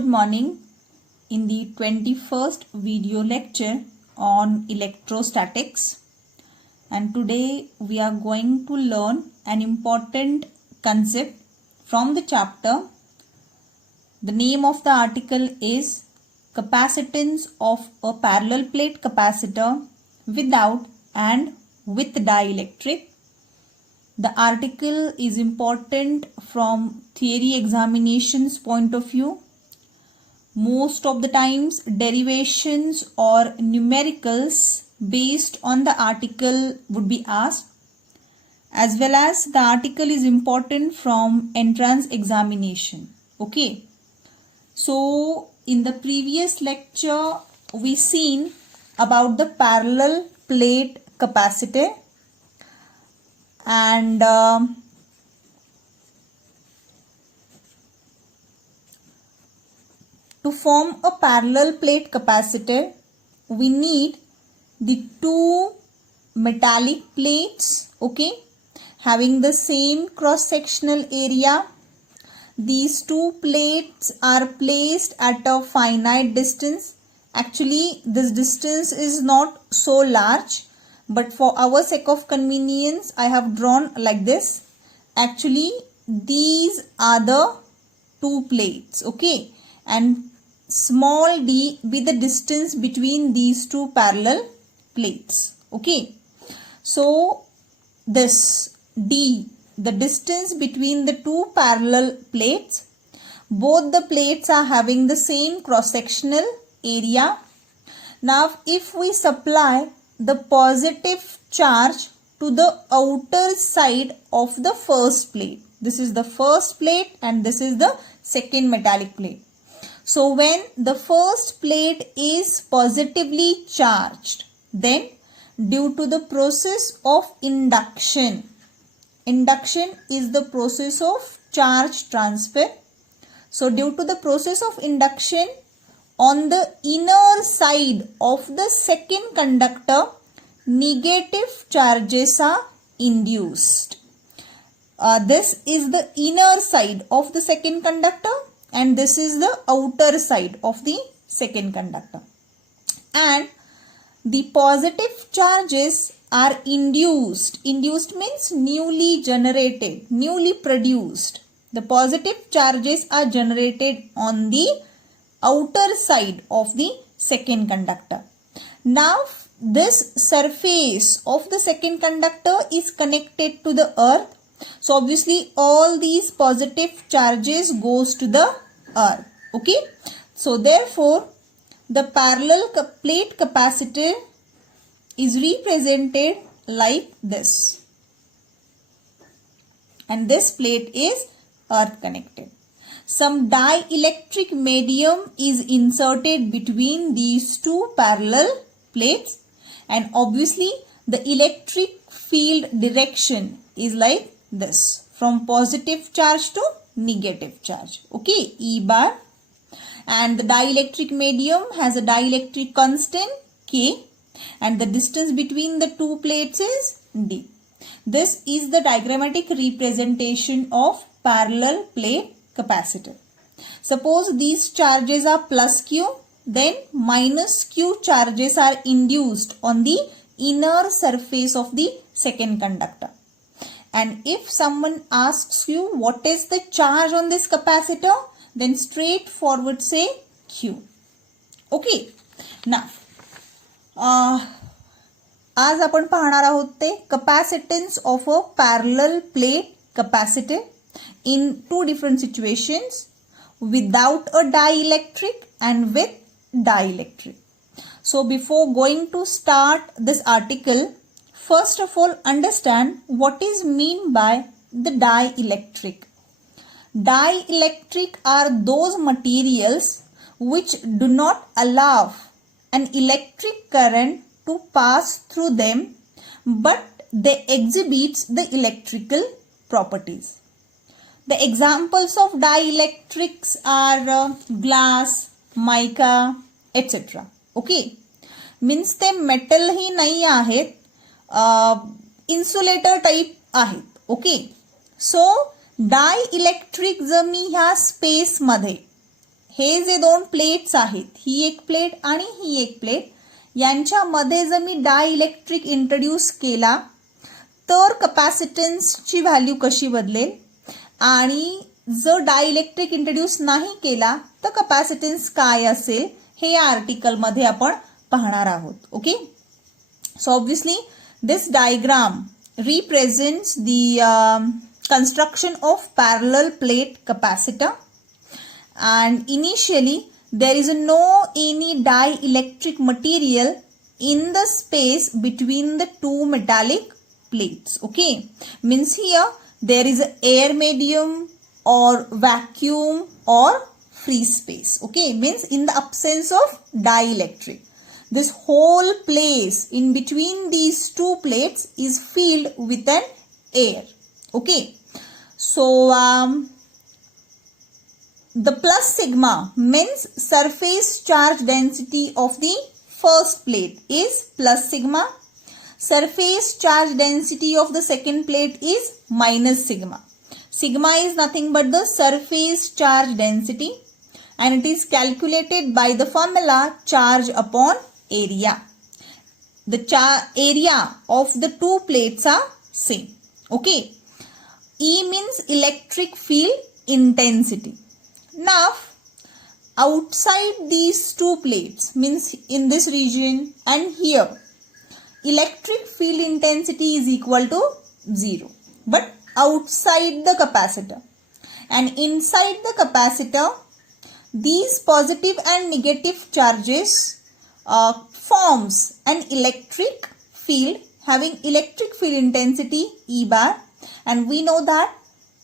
Good morning. In the 21st video lecture on electrostatics, and today we are going to learn an important concept from the chapter. The name of the article is Capacitance of a Parallel Plate Capacitor Without and with Dielectric. The article is important from theory examinations point of view. Most of the times derivations or numericals based on the article would be asked, as well as the article is important from entrance examination. Okay. So in the previous lecture we seen about the parallel plate capacitor, and to form a parallel plate capacitor we need the two metallic plates, okay, having the same cross sectional area. These two plates are placed at a finite distance. Actually this distance is not so large, but for our sake of convenience I have drawn like this. Actually these are the two plates, okay, and small d be the distance between these two parallel plates, okay. So this d, the distance between the two parallel plates, both the plates are having the same cross sectional area. Now if we supply the positive charge to the outer side of the first plate, this is the first plate and this is the second metallic plate. So when the first plate is positively charged, then due to the process of induction, induction is the process of charge transfer. So due to the process of induction, on the inner side of the second conductor, negative charges are induced. This is the inner side of the second conductor and this is the outer side of the second conductor. And the positive charges are induced. Induced means newly generated, newly produced. The positive charges are generated on the outer side of the second conductor. Now this surface of the second conductor is connected to the earth. So obviously all these positive charges goes to the earth, okay. So therefore the parallel plate capacitor is represented like this, and this plate is earth connected. Some dielectric medium is inserted between these two parallel plates, and obviously the electric field direction is like this, from positive charge to negative charge, okay, E bar. And the dielectric medium has a dielectric constant K, and the distance between the two plates is D. This is the diagrammatic representation of parallel plate capacitor. Suppose these charges are plus Q, then minus Q charges are induced on the inner surface of the second conductor. And if someone asks you what is the charge on this capacitor, then straightforward say Q. Okay. Now, आज आपण पाहणार आहोत ते capacitance of a parallel plate capacitor in two different situations, without a dielectric and with dielectric. So before going to start this article, first of all understand what is mean by the dielectric. Dielectric are those materials which do not allow an electric current to pass through them, but they exhibit the electrical properties. The examples of dielectrics are glass, mica, etc. Okay, means ते metal ही नाही आहेत, insulator type आहेत. Okay, so dielectric जर मी ह्या space मध्ये हे जे दोन plates आहेत, ही एक प्लेट आणि ही एक प्लेट, यांच्यामध्ये जर मी डायइलेक्ट्रिक इंट्रोड्यूस केला तर कपॅसिटन्सची व्हॅल्यू कशी बदलेल, आणि जर डायइलेक्ट्रिक इंट्रोड्यूस नाही केला तर कपॅसिटन्स काय असेल हे या आर्टिकलमध्ये आपण पाहणार आहोत. Okay, so obviously this diagram represents the construction of parallel plate capacitor, and initially there is no any dielectric material in the space between the two metallic plates. Okay, means here there is a air medium or vacuum or free space. Okay, means in the absence of dielectric, this whole place in between these two plates is filled with an air. Okay, so the plus sigma means surface charge density of the first plate is plus sigma. Surface charge density of the second plate is minus sigma. Sigma is nothing but the surface charge density, and it is calculated by the formula charge upon area. The area of the two plates are same. Okay, E means electric field intensity. Now outside these two plates, means in this region and here, electric field intensity is equal to 0, but outside the capacitor and inside the capacitor, these positive and negative charges forms an electric field having electric field intensity E bar, and we know that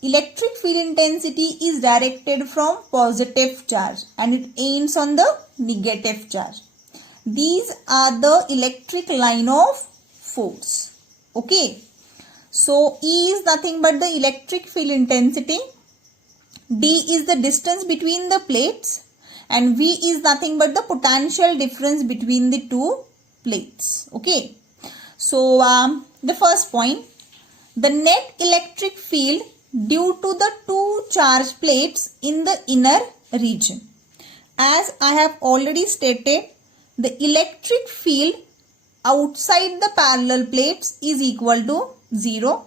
electric field intensity is directed from positive charge and it aims on the negative charge. These are the electric line of force. Okay, so E is nothing but the electric field intensity, D is the distance between the plates, and V is nothing but the potential difference between the two plates. Okay, so the first point, the net electric field due to the two charge plates in the inner region. As I have already stated, the electric field outside the parallel plates is equal to 0,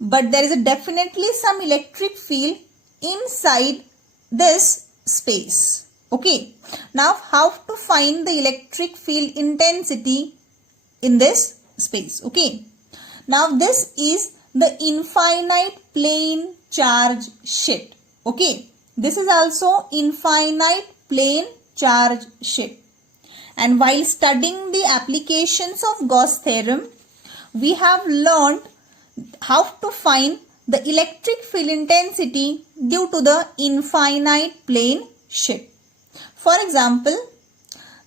but there is definitely some electric field inside this space. Okay, now how to find the electric field intensity in this space? Okay, now this is the infinite plane charge shift. Okay, this is also infinite plane charge shift, and while studying the applications of Gauss theorem, we have learned how to find the electric field intensity due to the infinite plane shift. For example,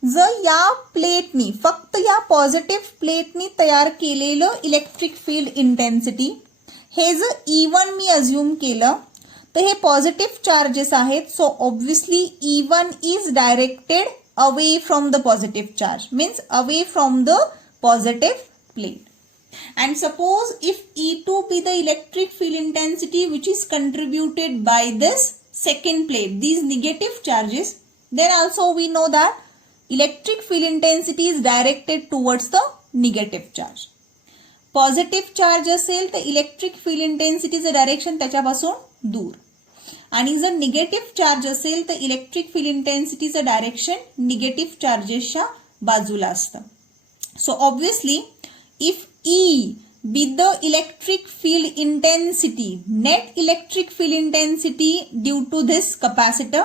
जर या प्लेटनी, फक्त या positive प्लेटनी तयार केलेलं electric field intensity, हे जर E1 मी assume केलं तर हे positive charges आहेत, so obviously E1 is directed away from the positive charge, means away from the positive plate. And suppose if E2 be the electric field intensity which is contributed by this second plate, these negative charges, then also we know that electric field intensity is directed towards the negative charge. Positive charge असेल तर electric field intensity चे direction त्याच्यापासून दूर, आणि जर negative charge असेल तर electric field इंटेन्सिटीचं डायरेक्शन निगेटिव्ह चार्जेसच्या बाजूला असतं. So obviously if E be the electric field intensity, net electric field intensity due to this capacitor,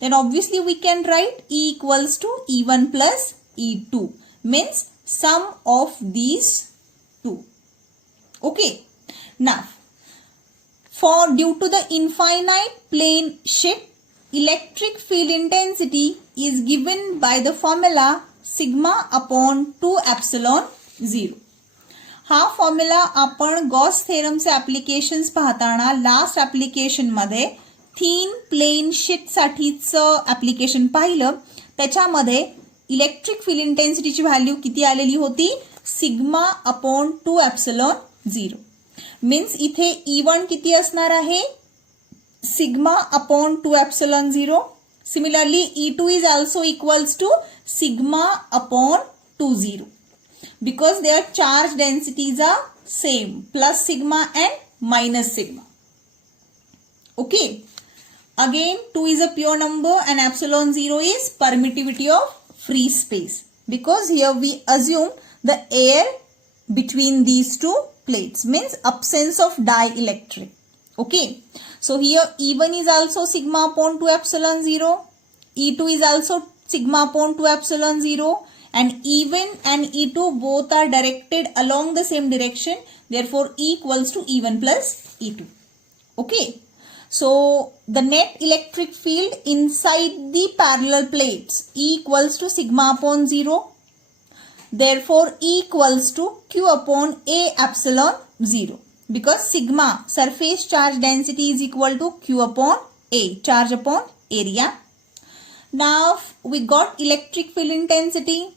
then obviously we can write E equals to E1 plus E2, means sum of these two. Okay, now for due to the infinite plane shift, electric field intensity is given by the formula sigma upon 2 epsilon 0. हा formula आपण Gauss थेरमचे applications पाहताना last application मध्ये थीन plane sheet साठीचं application पाहिलं, त्याच्यामध्ये electric field इंटेन्सिटीची value किती आलेली होती, sigma upon 2 epsilon 0. Means इथे E1 किती असणार आहे, sigma upon 2 epsilon 0, Similarly, E2 is also equals to sigma upon 2, 0. Because their charge densities are same, plus sigma and minus sigma. Okay. Again, 2 is a pure number and epsilon 0 is permittivity of free space. Because here we assume the air between these two plates, means absence of dielectric. Okay. So here E1 is also sigma upon 2 epsilon 0. E2 is also sigma upon 2 epsilon 0. And E1 and E2 both are directed along the same direction. Therefore, E equals to E1 plus E2. Okay. So, the net electric field inside the parallel plates E equals to sigma upon 0. Therefore, E equals to Q upon A epsilon 0. Because sigma, surface charge density, is equal to Q upon A, charge upon area. Now, we got electric field intensity.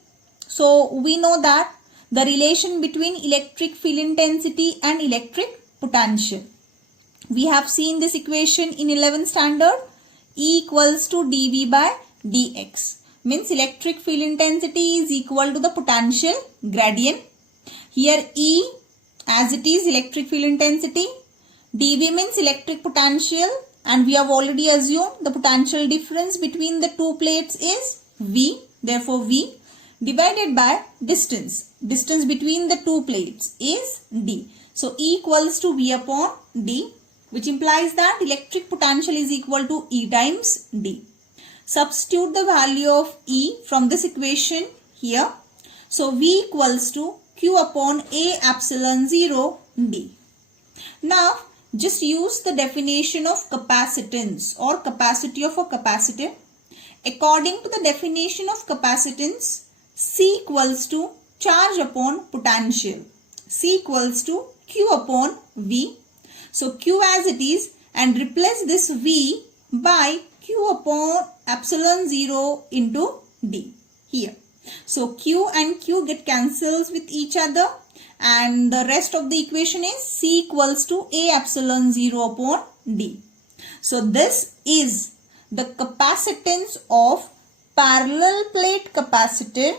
So, we know that the relation between electric field intensity and electric potential. We have seen this equation in 11th standard. E equals to dV by dx. Means electric field intensity is equal to the potential gradient. Here E as it is electric field intensity. dV means electric potential, and we have already assumed the potential difference between the two plates is V. Therefore V divided by distance. Distance between the two plates is D. So E equals to V upon D, which implies that electric potential is equal to E times D. Substitute the value of E from this equation here. So V equals to Q upon A epsilon 0 D. Now just use the definition of capacitance or capacity of a capacitor. According to the definition of capacitance, C equals to charge upon potential. C equals to Q upon V. So Q as it is, and replace this V by Q upon epsilon 0 into D here. So Q and Q get cancels with each other, and the rest of the equation is C equals to A epsilon 0 upon D. So this is the capacitance of parallel plate capacitor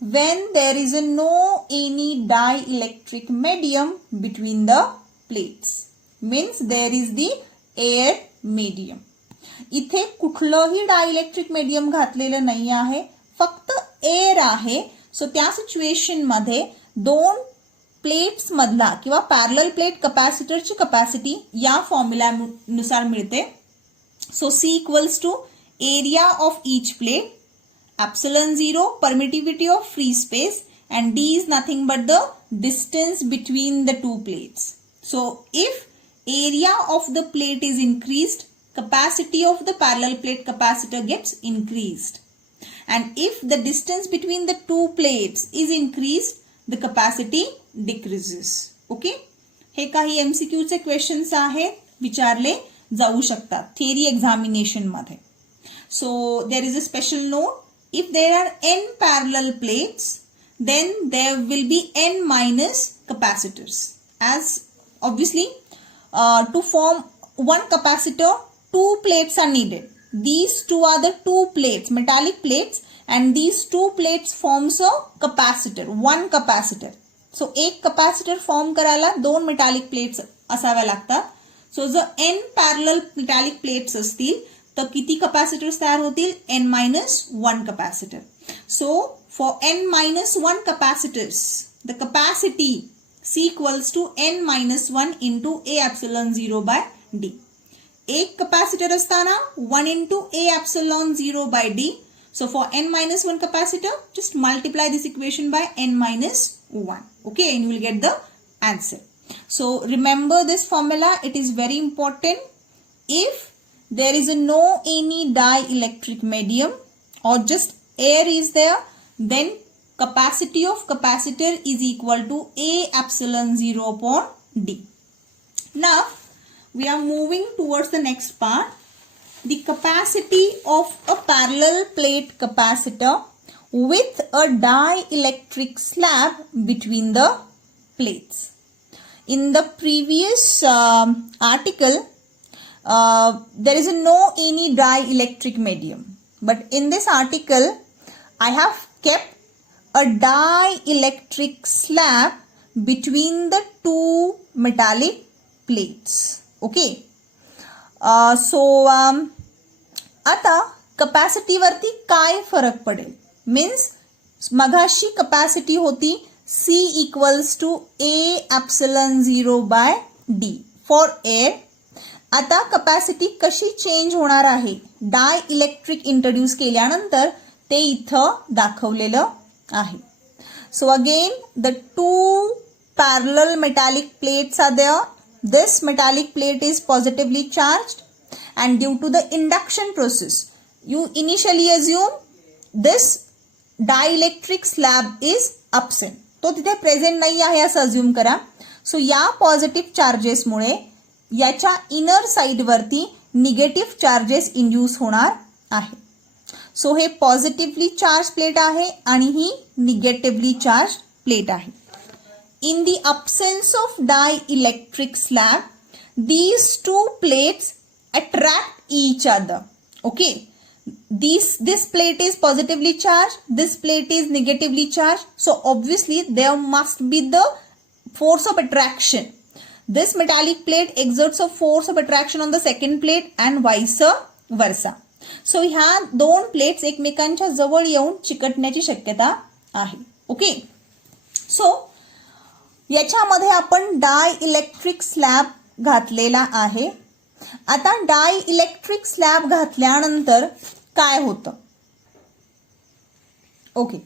when there is no any dielectric medium between the plates. Means there is the air medium. इथे कुठलंही dielectric medium घातलेलं नाही आहे, फक्त air आहे. सो त्या situation मध्ये दोन प्लेट्स मधला किंवा पॅरलल प्लेट कपॅसिटरची कपॅसिटी या फॉर्म्युला नुसार मिळते. So C equals to area of each plate, epsilon 0 permittivity of free space, and D is nothing but the distance between the two plates. So if area of the plate is increased, capacity of the parallel plate capacitor gets increased. And if the distance between the two plates is increased, the capacity decreases. Okay? हे काही MCQ चे questions आहेत, विचारले जाऊ शकतात theory examination मध्ये. So there is a special note. If there are n parallel plates, then there will be n minus capacitors. As obviously, to form one capacitor, two plates are needed. These two are the two plates, metallic plates, and these two plates forms a capacitor, one capacitor. So एक capacitor form करायला दोन metallic plates असाव्या लागतात. So जर n parallel metallic plates असतील तर किती capacitors तयार होतील? n-1 capacitor. So for n-1 capacitors, the capacity C equals to n-1 into A epsilon 0 by D. एक capacitor असताना 1 into A epsilon 0 by D. So for n-1 capacitor, just multiply this equation by n-1. Okay, and you will get the answer. So remember this formula, it is very important. If there is no any dielectric medium or just air is there, then capacity of capacitor is equal to A epsilon 0 upon D. Now we are moving towards the next part. The capacity of a parallel plate capacitor with a dielectric slab between the plates. In the previous article, there is no any dielectric medium, but in this article I have kept a dielectric slab between the two metallic plates. Okay. आता capacity वरती काय फरक पडेल, means मगाशी capacity होती C equals to A epsilon 0 by D for air. आता capacity कशी change होणार आहे डाय इलेक्ट्रिक इंट्रोड्यूस केल्यानंतर ते इथं दाखवलेलं आहे. So again the two parallel metallic plates are there. This metallic plate is positively charged, and due to the induction process you initially assume this dielectric slab is absent. तो तिथे present नाही आहे असं अज्युम करा. सो या positive चार्जेसमुळे याच्या inner side वरती negative charges induce होणार आहे. सो हे पॉझिटिव्हली चार्ज प्लेट आहे आणि ही निगेटिव्हली चार्ज प्लेट आहे. In the absence of dielectric slab, these two plates attract each other. Okay, this plate is positively charged, this plate is negatively charged, so obviously there must be the force of attraction. This metallic plate exerts a force of attraction on the second plate and vice versa. So ह्या दोन plates एकमेकांच्या जवळ येऊन चिकटण्याची शक्यता आहे. Okay, सो याच्यामध्ये आपण di electric slab घातलेला आहे. आता डाय इलेक्ट्रिक स्लॅब घातल्यानंतर काय होतं. Okay,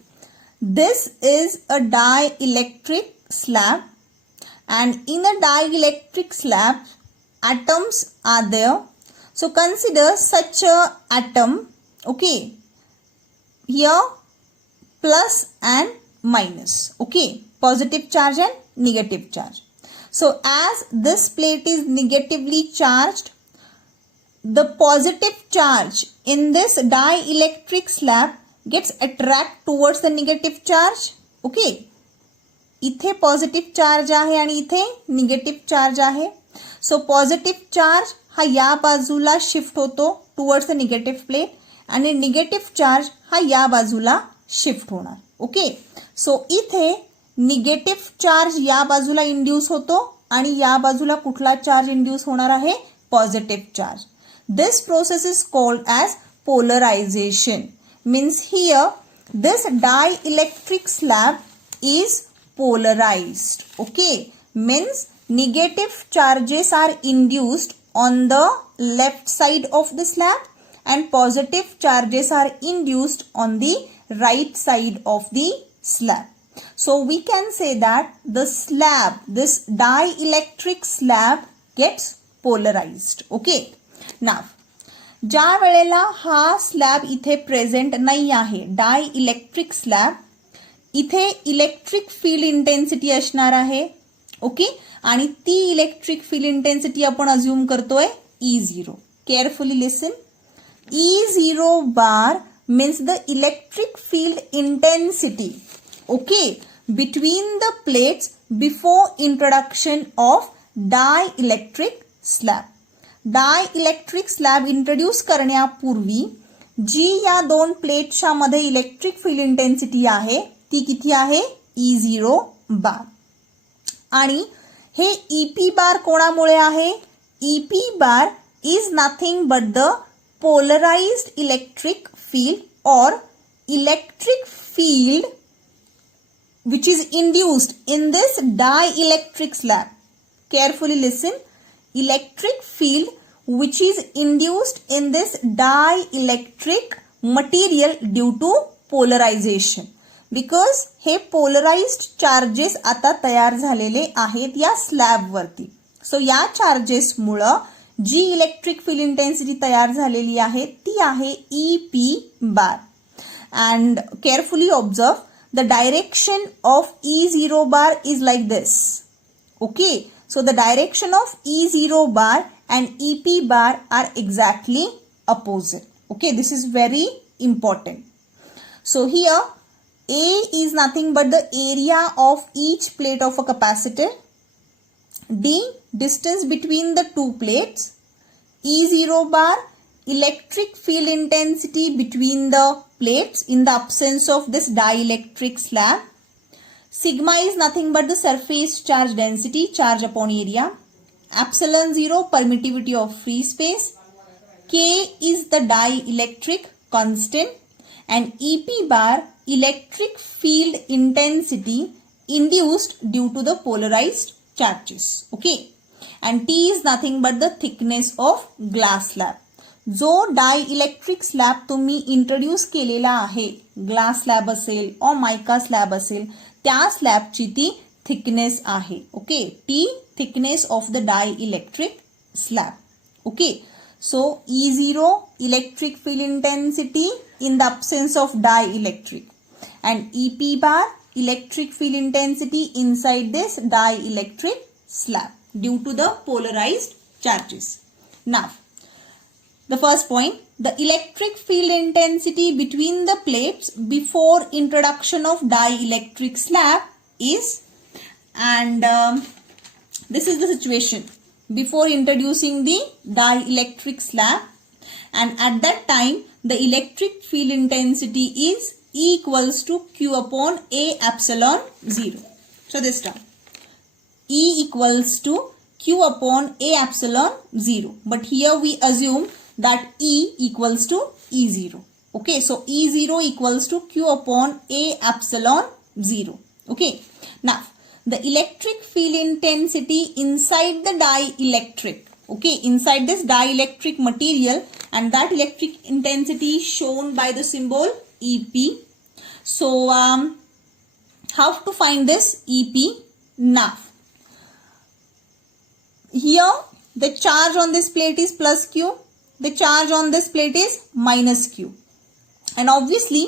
this is a dielectric slab and in a dielectric slab atoms are there. So consider such a atom. Okay, here plus and minus. Okay, positive charge and negative charge. So as this plate is negatively charged, the positive charge in this dielectric slab gets attracted towards the negative charge. Okay, इथे positive charge आहे आणि इथे negative charge आहे. So positive charge हा या बाजूला shift होतो towards the negative plate आणि निगेटिव्ह चार्ज हा या बाजूला शिफ्ट होणार. ओके, सो इथे निगेटिव्ह चार्ज या बाजूला इंड्यूस होतो आणि या बाजूला कुठला चार्ज इंड्यूस होणार आहे, positive charge. This process is called as polarization. Means here this dielectric slab is polarized. Okay, means negative charges are induced on the left side of the slab and positive charges are induced on the right side of the slab. So we can say that the slab, this dielectric slab gets polarized. Okay, now ज्या वेळेला हा slab इथे present नाही आहे dielectric slab, इथे electric field intensity असणार आहे. Okay, आणि ती इलेक्ट्रिक फील्ड इंटेन्सिटी आपण अज्युम करतोय E0. Carefully listen. E0 bar means the electric field intensity, okay, between the plates before introduction of dielectric slab. Dielectric slab introduce करण्यापूर्वी जी या दोन प्लेटच्या मध्ये इलेक्ट्रिक फील्ड इंटेन्सिटी आहे ती किती आहे, E0 बार. आणि हे EP बार कोणामुळे आहे, EP bar is nothing but the polarized electric field or electric field which is induced in this dielectric slab. Carefully listen. Electric field which is induced in this dielectric material due to polarization. Because हे polarized charges आता तयार झालेले आहेत या slab वरती. सो या charges मुळे जी electric field intensity तयार झालेली आहे ती आहे EP bar. And carefully observe the direction of E0 bar is like this. Okay, so the direction of E0 bar and EP bar are exactly opposite. Okay, this is very important. So here A is nothing but the area of each plate of a capacitor. D, distance between the two plates. E0 bar, electric field intensity between the plates in the absence of this dielectric slab. Sigma is nothing but the surface charge density, charge upon area. Epsilon 0, permittivity of free space. K is the dielectric constant, and EP bar, electric field intensity induced due to the polarized charges. Okay, and T is nothing but the thickness of glass slab. जो dielectric slab तुम्ही introduce केलेला आहे, glass slab असेल और मायका slab असेल, त्या स्लॅबची ती थिकनेस आहे. Okay, T thickness of the dielectric slab. Okay, so E0 electric field intensity in the absence of dielectric, and EP bar electric field intensity inside this dielectric slab due to the polarized charges. Now, the first point, the electric field intensity between the plates before introduction of dielectric slab is, and this is the situation before introducing the dielectric slab, and at that time the electric field intensity is E equals to Q upon A epsilon 0. So this term E equals to Q upon A epsilon 0, but here we assume that E equals to E0. Okay, so E0 equals to Q upon A epsilon 0. Okay, now the electric field intensity inside the dielectric, okay, inside this dielectric material, and that electric intensity is shown by the symbol EP. So how to find this EP? Now here the charge on this plate is plus Q, the charge on this plate is minus Q, and obviously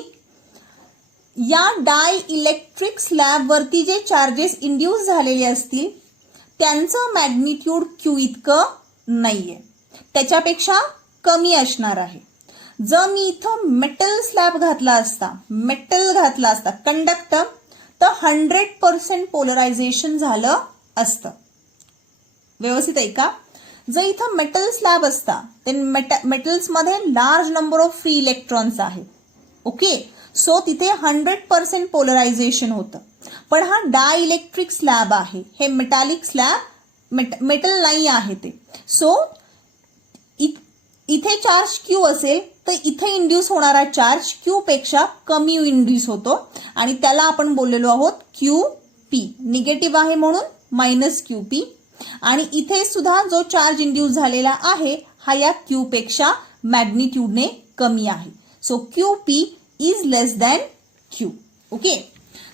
या dielectric slab वरती जे charges induce झालेले असतील त्यांचं magnitude Q इतकं नाहीये, त्याच्यापेक्षा कमी असणार आहे. जर मी इथं मेटल स्लॅब घातला असता कंडक्टर, तर 100% पोलरायझेशन झालं असतं. व्यवस्थित आहे का? जर इथं मेटल स्लॅब असता तर मेटल्स मध्ये large number of free electrons आहेत. ओके, सो तिथे 100% पोलरायझेशन होतं. पण हा डायइलेक्ट्रिक स्लॅब आहे, हे मेटॅलिक स्लॅब, मेटल नाही आहे ते. सो इथे चार्ज Q असेल तर इथे इंड्यूस होणारा चार्ज Q पेक्षा कमी इंड्यूस होतो, आणि त्याला आपण बोललेलो आहोत QP. निगेटिव्ह आहे म्हणून मायनस QP, आणि इथे सुद्धा जो चार्ज इंड्यूस झालेला आहे हा या Q पेक्षा मॅग्निट्यूडने कमी आहे. सो QP is less than Q. Okay,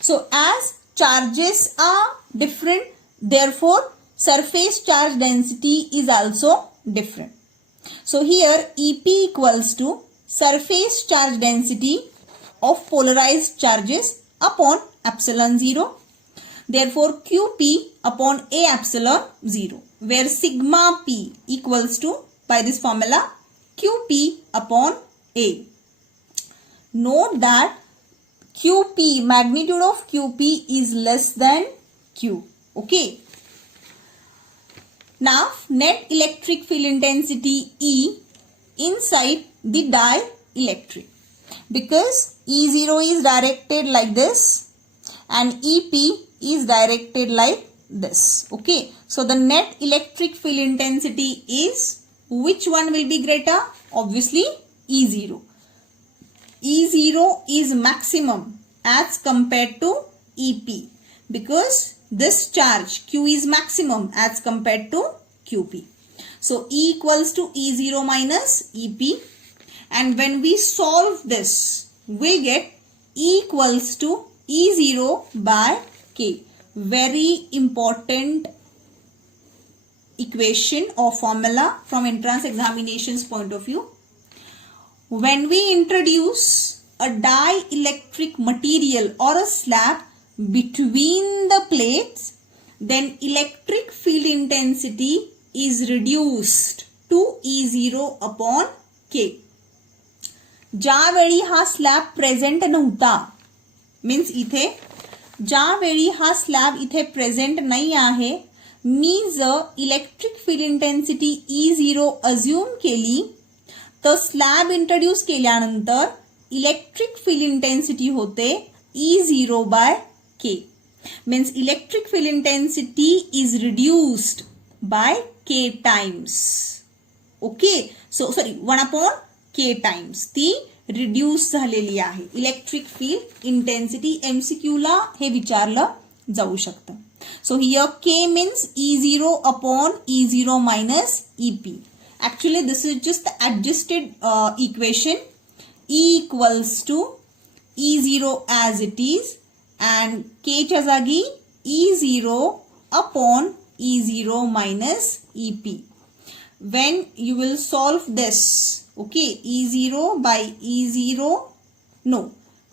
so as charges are different, therefore surface charge density is also different. So here EP equals to surface charge density of polarized charges upon epsilon 0. Therefore QP upon A epsilon 0, where sigma P equals to, by this formula, QP upon A. Note that QP, magnitude of QP is less than Q. Okay. Now net electric field intensity E inside the dielectric, because E0 is directed like this and EP is directed like this. Okay, so the net electric field intensity is, which one will be greater? Obviously E0. E0 is maximum as compared to EP, because this charge Q is maximum as compared to QP. So E equals to E0 minus EP, and when we solve this we get E equals to E0 by K. Very important equation or formula from entrance examinations point of view. When we introduce a dielectric material or a slab between the plates, then electric field intensity is reduced to E0 upon K. ज्यावेळी हा slab present नव्हता, means इथे ज्यावेळी हा slab इथे present नाही आहे, मी जर electric field intensity E0 assume केली तर स्लॅब इंट्रोड्यूस केल्यानंतर इलेक्ट्रिक फील्ड इंटेन्सिटी होते E0 by K. Means electric field intensity is reduced by K times. Okay. So sorry 1 upon K times. ती रिड्यूस झालेली आहे. इलेक्ट्रिक फील्ड इंटेन्सिटी MCQ ला हे विचारलं जाऊ शकतं. So here K means E0 upon E0 minus EP. Actually this is just the adjusted equation. E equals to E0 as it is and K च्या जागी E0 upon E0 minus EP. When you will solve this, okay, E0 by E0, no,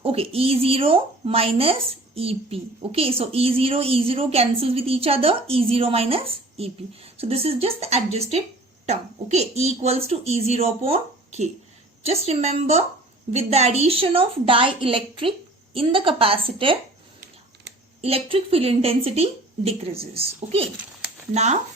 okay, E0 minus EP, okay, so E0 cancels with each other, E0 minus EP. So this is just the adjusted term, okay, E equals to E0 upon K. Just remember, with the addition of dielectric in the capacitor, electric field intensity decreases, okay. Now,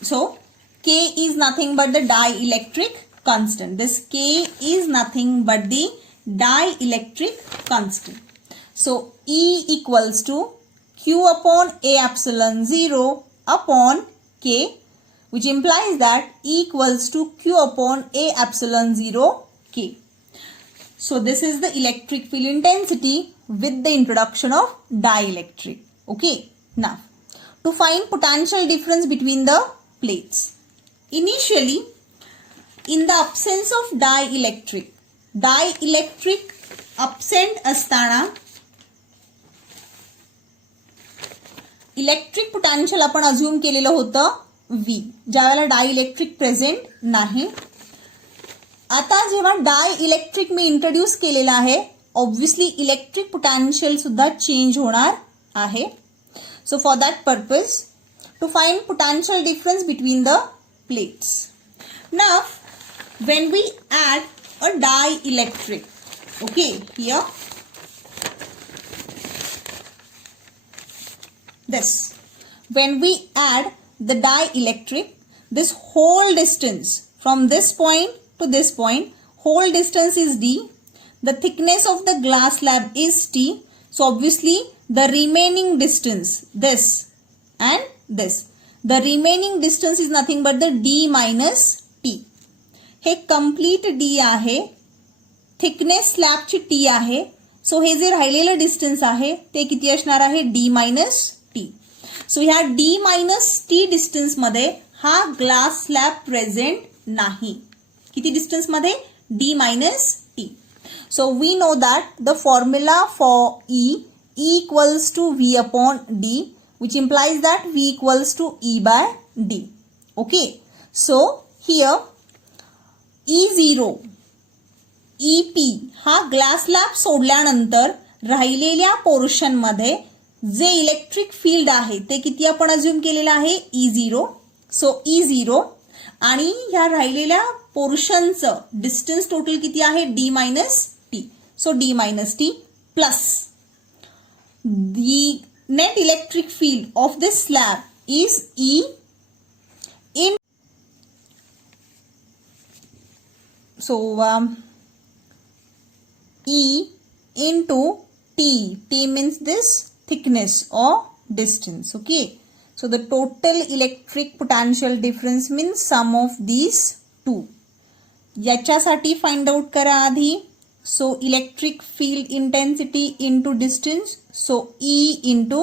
so K is nothing but the dielectric constant. This K is nothing but the dielectric constant. So E equals to Q upon A epsilon 0 upon K, which implies that E equals to Q upon A epsilon 0 K. So this is the electric field intensity with the introduction of dielectric. Okay. Now, to find potential difference between the plates. Initially, in the absence of dielectric absent असताना electric potential आपण assume केलेलं होतं V, ज्यावेळेला dielectric present नाही. आता जेव्हा dielectric me introduce केलेला आहे, ऑब्व्हियसली इलेक्ट्रिक पोटेन्शियल सुद्धा चेंज होणार आहे. So for that purpose, to find potential difference between the plates. Now, when we add a dielectric, okay, here, this, when we add the dielectric, this whole distance from this point to this point, whole distance is D, the thickness of the glass slab is T, so obviously the remaining distance, this and this, the remaining distance is nothing but the D minus T. हे complete D आहे, thickness slab ची T आहे, so हे जे राहिलेलं distance आहे ते किती असणार आहे? D minus T. So ह्या D minus T distance मध्ये हा glass slab present नाही. किती distance मध्ये? D minus T. So we know that the formula for E equals to V upon D, which implies that V equals to E by D. Okay. So here E0, EP हा glass slab सोडल्यानंतर राहिलेल्या portion मध्ये जे electric field आहे ते किती आपण assume केलेलं आहे? E0. सो E0 आणि ह्या राहिलेल्या पोर्शनचं डिस्टन्स टोटल किती आहे? D minus T. So D minus T plus the net electric field of this slab is E in, so E into T. T means this thickness or distance. Okay. So the total electric potential difference means sum of these two. याच्यासाठी find out करा आधी. So electric field intensity into distance. So E into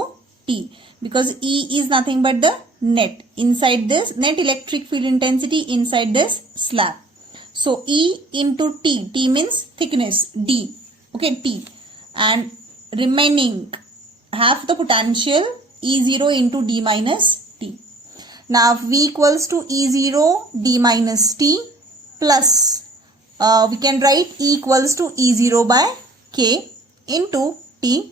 T, because E is nothing but the net inside this, net electric field intensity inside this slab. So E into T. T means thickness, D. Okay, T. And remaining half the potential E0 into D minus T. Now V equals to E0 D minus T plus we can write E equals to E0 by K into T.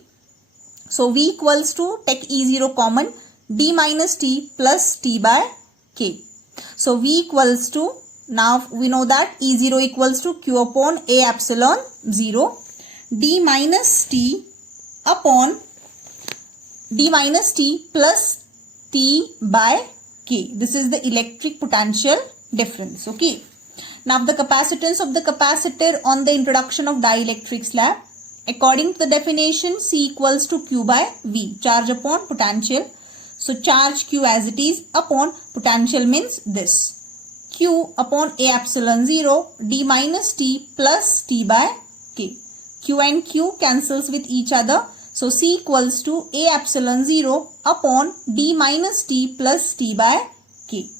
So V equals to, take E0 common, D minus T plus T by K. So V equals to Now we know that E0 equals to Q upon A epsilon 0. D minus T upon D minus T plus T by K. This is the electric potential difference. Okay. Now the capacitance of the capacitor on the introduction of dielectric slab. According to the definition, C equals to Q by V. Charge upon potential. So charge Q as it is upon potential means this. Q upon A epsilon 0 D minus T plus T by K. Q and Q cancels with each other. So C equals to A epsilon 0 upon D minus T plus T by K.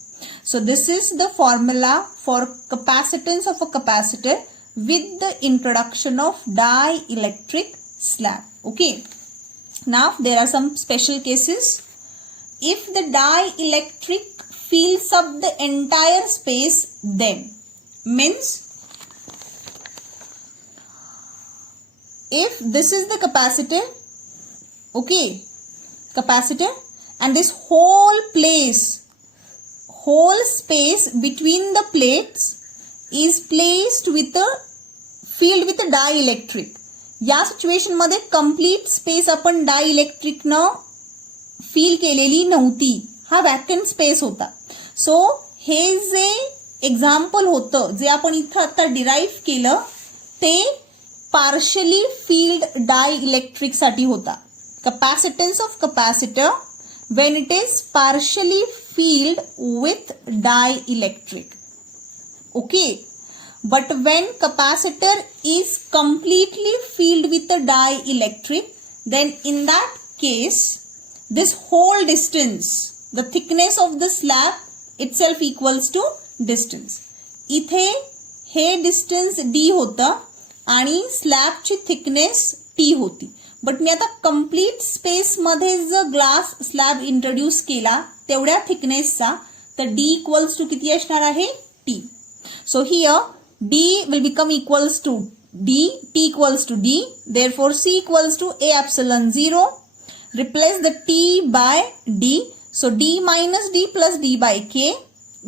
So this is the formula for capacitance of a capacitor with the introduction of dielectric slab. Okay. Now there are some special cases. If the dielectric fills up the entire space, then means if this is the capacitor, okay, capacitor, and this whole space between the plates is placed with a filled with a dielectric. या situation मध्ये complete space आपण dielectric न feel केलेली नव्हती, हा vacant space होता. सो हे जे example होतं जे आपण इथं आता डिराईव्ह केलं ते पार्शली फील्ड डायइलेक्ट्रिक साठी होता. Capacitance of capacitor when it is partially filled with dielectric. Okay. But when capacitor is completely filled with a dielectric, then in that case, this whole distance, the thickness of the slab itself equals to distance. इथे हे distance D होतं आणि स्लॅबची thickness T होती. But मी आता complete space मध्ये जो glass slab introduce केला तेवढ्या थिकनेसचा, तर D इक्वल्स टू किती असणार आहे? T. So here D will become equals to D, T equals to D, therefore C equals to A epsilon 0. Replace the T by D, so D minus D plus D by K,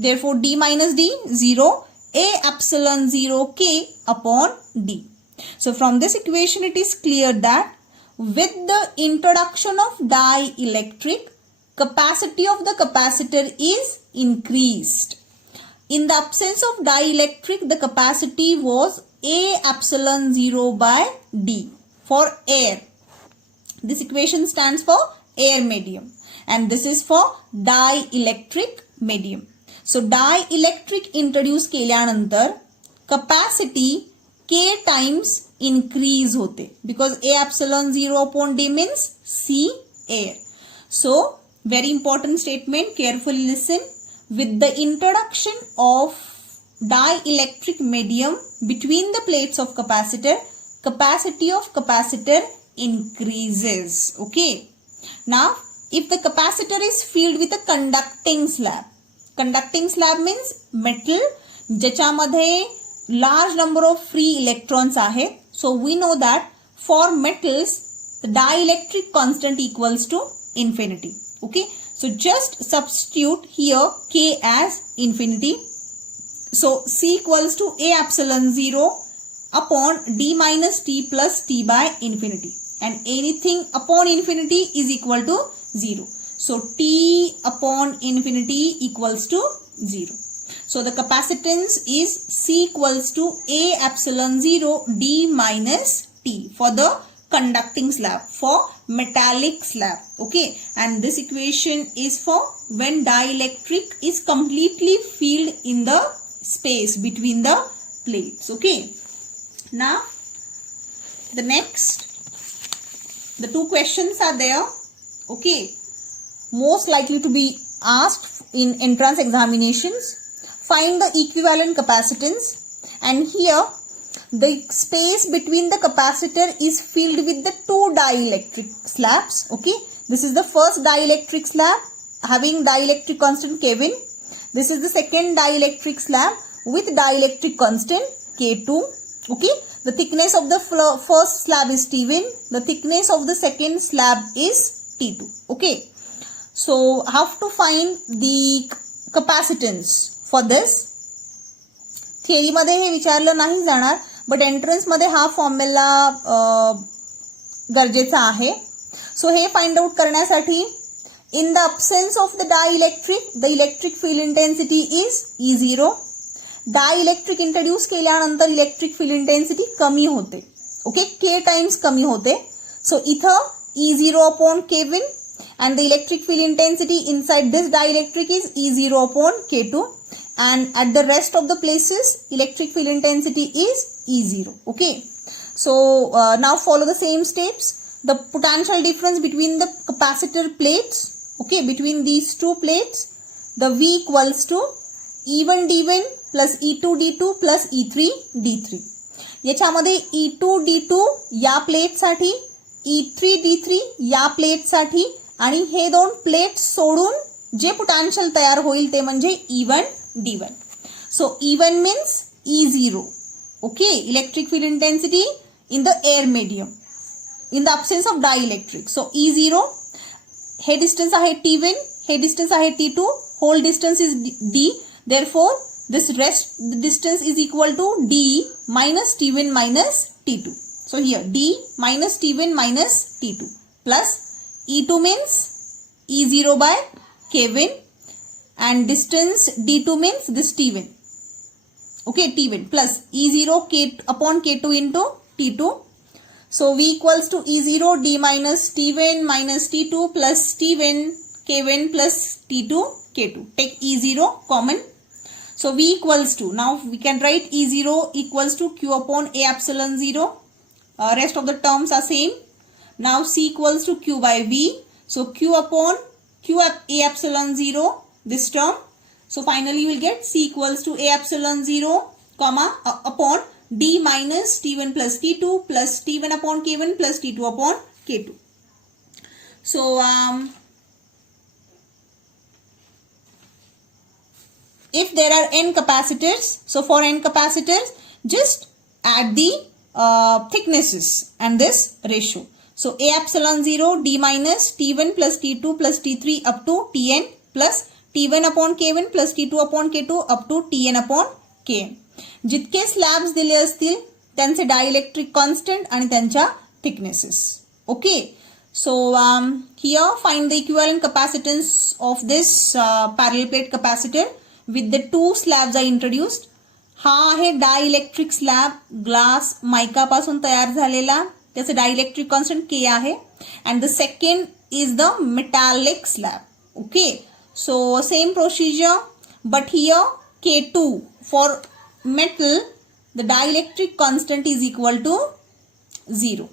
therefore D minus D 0, A epsilon 0 K upon D. So from this equation it is clear that with the introduction of dielectric, capacity of the capacitor is increased. In the absence of dielectric, the capacity was A epsilon 0 by D for air. This equation stands for air medium and this is for dielectric medium. So dielectric introduce केल्यानंतर capacity K times increase होते because A epsilon 0 upon D means C air. So very important statement, carefully listen. With the introduction of dielectric medium between the plates of capacitor, capacity of capacitor increases. Okay. Now if the capacitor is filled with a conducting slab means metal ज्याच्यामध्ये large number of free electrons आहेत. So we know that for metals the dielectric constant equals to infinity. Okay. So just substitute here K as infinity. So C equals to A epsilon 0 upon D minus T plus T by infinity. And anything upon infinity is equal to 0. So T upon infinity equals to 0. So the capacitance is C equals to A epsilon 0 D minus T for the conducting slab, for metallic slab. Okay. And this equation is for when dielectric is completely filled in the space between the plates. Okay. Now the next, the two questions are there. Okay. Most likely to be asked in entrance examinations. Find the equivalent capacitance, and here the space between the capacitor is filled with the two dielectric slabs. Okay. This is the first dielectric slab having dielectric constant Kelvin. This is the second dielectric slab with dielectric constant K2. Okay. The thickness of the first slab is T1. The thickness of the second slab is T2. Okay. So how to find the capacitance for this? थिअरीमध्ये हे विचारलं नाही जाणार, but एंट्रन्समध्ये हा formula गरजेचा आहे. सो हे find out करण्यासाठी इन the absence of the dielectric the electric field intensity is E0. Dielectric introduce केल्यानंतर electric field intensity कमी होते. ओके, K टाइम्स कमी होते. सो इथं E0 upon Kevin and the electric field intensity inside this dielectric is E0 upon K2, and at the rest of the places electric field intensity is E0. Okay, so now follow the same steps. The potential difference between the capacitor plates, okay, between these two plates, the V equals to E1 D1 plus E2 D2 plus E3 D3. याच्यामध्ये E2 D2 या plate साठी, E3 D3 या plate साठी, आणि हे दोन plate सोडून जे potential तयार होईल ते म्हणजे E1 D1. So E1 means E0. Okay, electric field intensity in the air medium in the absence of dielectric. So E0 हे डिस्टन्स आहे T1, हे डिस्टन्स आहे T2, whole distance is D. Therefore this rest distance is equal to D minus T1 minus T2. So here D minus T1 minus T2 plus E2 means E0 by Kevin and distance D2 means this T1. Okay, T1 plus E0 K upon K2 into T2. So V equals to E0 D minus T1 minus T2 plus T1 K1 plus T2 K2. Take E0 common. So V equals to, now we can write E0 equals to Q upon A epsilon 0. Rest of the terms are same. Now C equals to Q by V. So Q upon Q A epsilon 0, this term. So finally you will get C equals to A epsilon 0 comma upon D minus T1 plus T2 plus T1 upon K1 plus T2 upon K2. So if there are n capacitors, so for n capacitors just add the thicknesses and this ratio. So A epsilon 0 D minus T1 plus T2 plus T3 up to Tn plus T1 upon K1 plus T2 upon K2 up to Tn upon Kn. जितके slabs दिले असतील त्यांचे dielectric constant आणि त्यांच्या thicknesses. Okay, so here find the equivalent capacitance of this parallel plate capacitor with the two slabs are introduced. हा आहे dielectric slab, glass मायका पासून तयार झालेला, त्याचे डायइलेक्ट्रिक कॉन्स्टंट K आहे. And the second is the metallic slab. Okay, so same procedure but here K2 for metal the dielectric constant is equal to 0.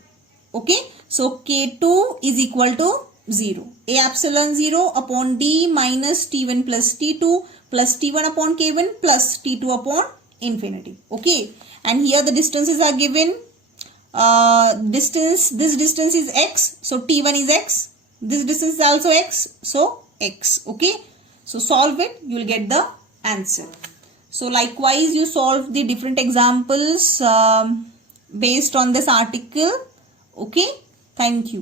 Okay, so K2 is equal to 0. A epsilon 0 upon D minus T1 plus T2 plus T1 upon K1 plus T2 upon infinity. Okay, and here the distances are given. This distance is x, so T1 is x. This distance is also x, so x. Okay, so solve it, you will get the answer. So likewise you solve the different examples based on this article. Okay, thank you.